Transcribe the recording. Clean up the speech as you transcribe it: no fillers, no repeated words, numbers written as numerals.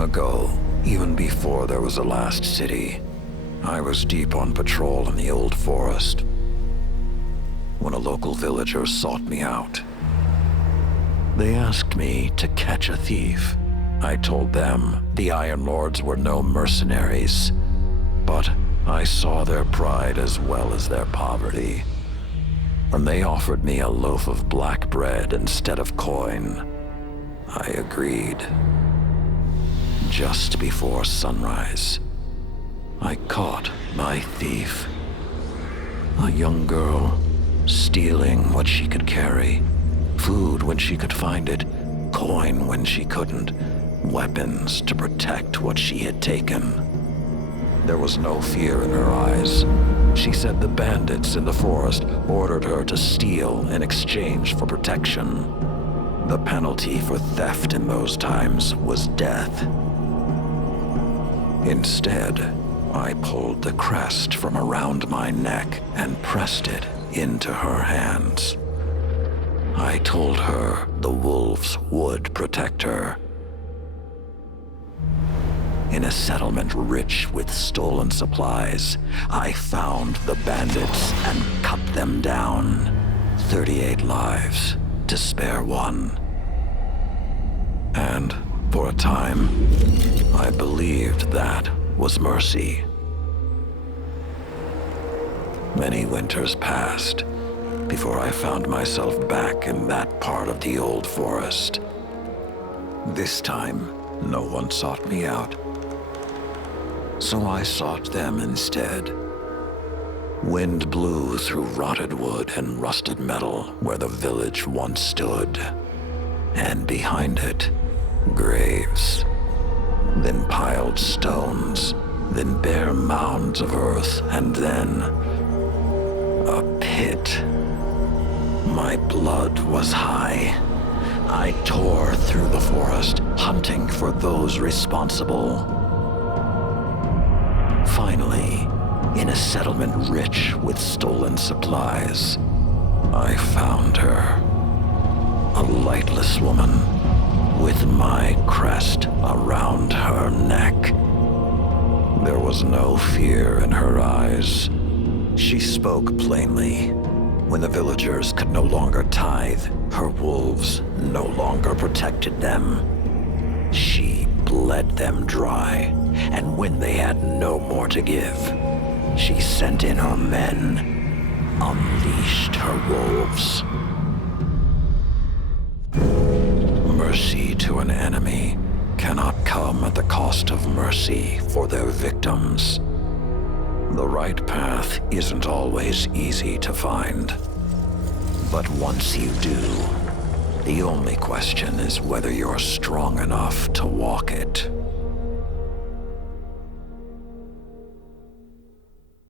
Long ago, even before there was a last city, I was deep on patrol in the old forest when a local villager sought me out. They asked me to catch a thief. I told them the Iron Lords were no mercenaries, but I saw their pride as well as their poverty. When they offered me a loaf of black bread instead of coin, I agreed. Just before sunrise, I caught my thief. A young girl, stealing what she could carry. Food when she could find it, coin when she couldn't, weapons to protect what she had taken. There was no fear in her eyes. She said the bandits in the forest ordered her to steal in exchange for protection. The penalty for theft in those times was death. Instead, I pulled the crest from around my neck and pressed it into her hands. I told her the wolves would protect her. In a settlement rich with stolen supplies, I found the bandits and cut them down. 38 lives to spare one. And for a time, I believed that was mercy. Many winters passed before I found myself back in that part of the old forest. This time, no one sought me out. So I sought them instead. Wind blew through rotted wood and rusted metal where the village once stood. And behind it, graves. Then piled stones, then bare mounds of earth, and then a pit. My blood was high. I tore through the forest, hunting for those responsible. Finally, in a settlement rich with stolen supplies, I found her. A lightless woman with my crest around her neck. There was no fear in her eyes. She spoke plainly. When the villagers could no longer tithe, her wolves no longer protected them. She bled them dry, and when they had no more to give, she sent in her men, unleashed her wolves. Mercy to an enemy cannot come at the cost of mercy for their victims. The right path isn't always easy to find. But once you do, the only question is whether you're strong enough to walk it.